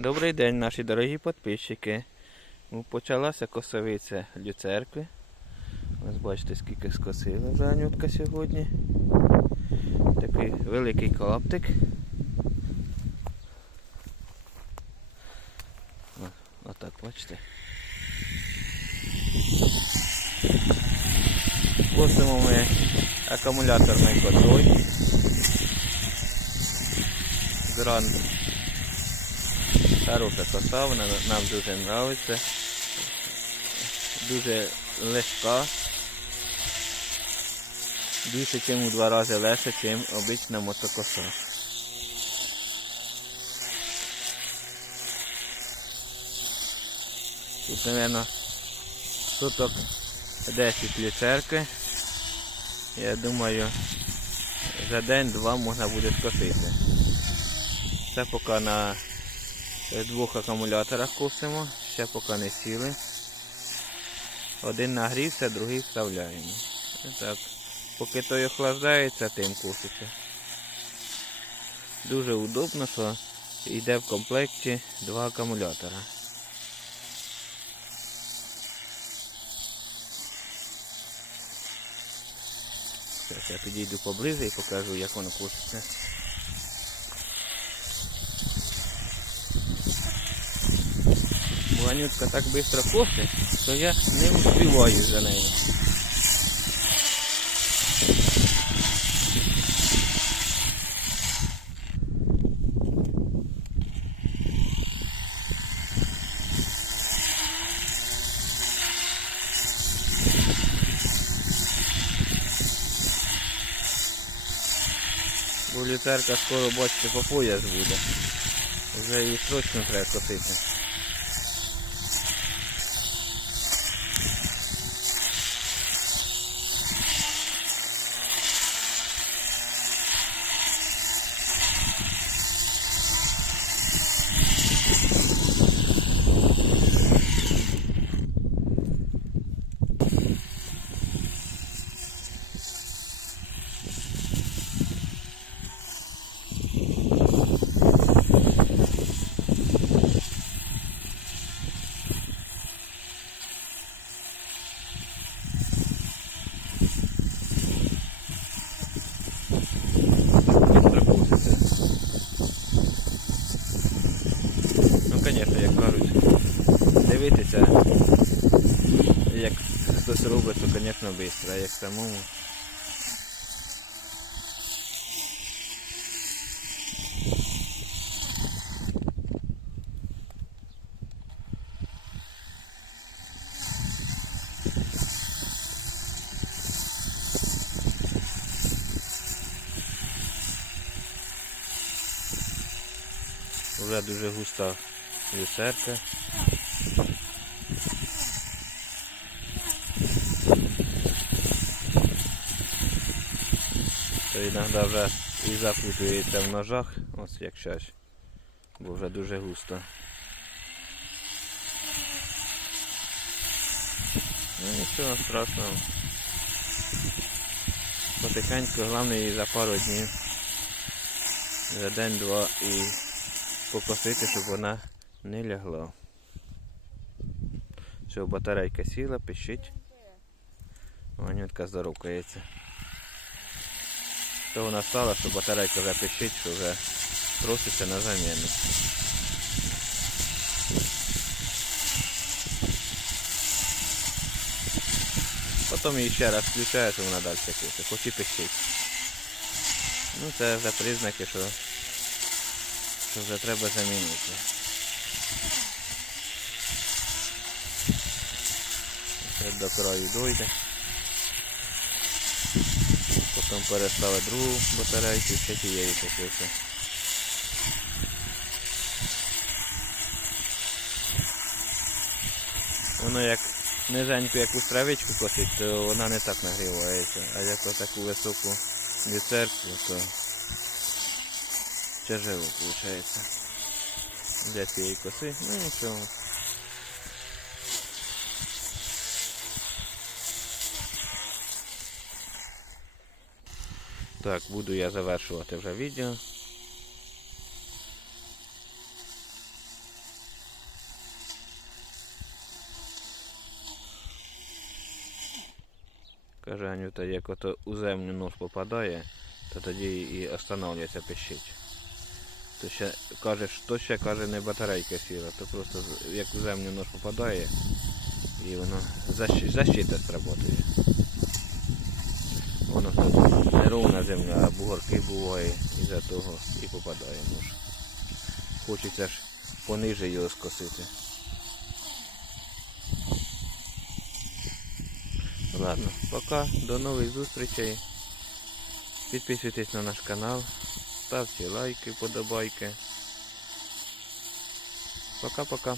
Добрий день, наші дорогі підписчики. Почалася косовиця люцеркви. Ось бачите, скільки скосила вже Анютка сьогодні. Такий великий клаптик. О, Отак, бачите. Косимо ми акумуляторною косою. Гранд Хороша коса, вона нам дуже подобається. Дуже легка. Більше, ніж у два рази легше, ніж обична мотокоса. Тут, мабуть, суток 10 люцерки. Я думаю, за день-два можна буде скосити. Це поки на двох акумуляторах косимо, ще поки не сіли. Один нагрівся, другий вставляємо. І Так. Поки той охлаждається, тим коситься. Дуже удобно, що йде в комплекті два акумулятора. Зараз я підійду поближе і покажу, як воно коситься. Бо Анютка так швидко косить, що я не успіваю за нею. Бо люцерка скоро бачите по пояс буде. Вже її срочно треба косити. Звісно, як кажуть, дивитися, як хтось робить, то, звісно, швидко, а як самому. Вже дуже густа люцерка. То іноді вже і запутується в ножах, ось як зараз, бо вже дуже густо. Ну нічого страшного. Потихеньку, головне і за пару днів. За день-два і покосити, щоб вона не лягла. Щоб батарейка сіла, пищить. Ванютка здоровкається. То вона стала, що батарейка вже пищить, що вже проситься на заміну. Потім її ще раз включаєш, і вона далі кисить, хоч і пищить. Ну це вже признаки, що що вже треба замінити. Це до краю дойде. Потім переставить другу батарейку, ще тієї покрити. Воно як низеньку якусь травичку косить, то вона не так нагрівається, а як отаку високу люцерку, то тяжело виходить. Для цієї коси, ну нічого. Так, буду я завершувати вже відео. Каже Анюта, як ото у землю нос попадає, то тоді і останавливається пищить. То ще каже, що ще каже не батарейка сіла, то просто як у землю нож попадає і воно защита сработає. Воно тут не земля, а бугорки буває, і за того і попадає нож. Хочеться ж пониже його скосити. Ладно, пока, до нових зустрічей. Підписуйтесь на наш канал, ставте лайки, подобайки. Пока-пока.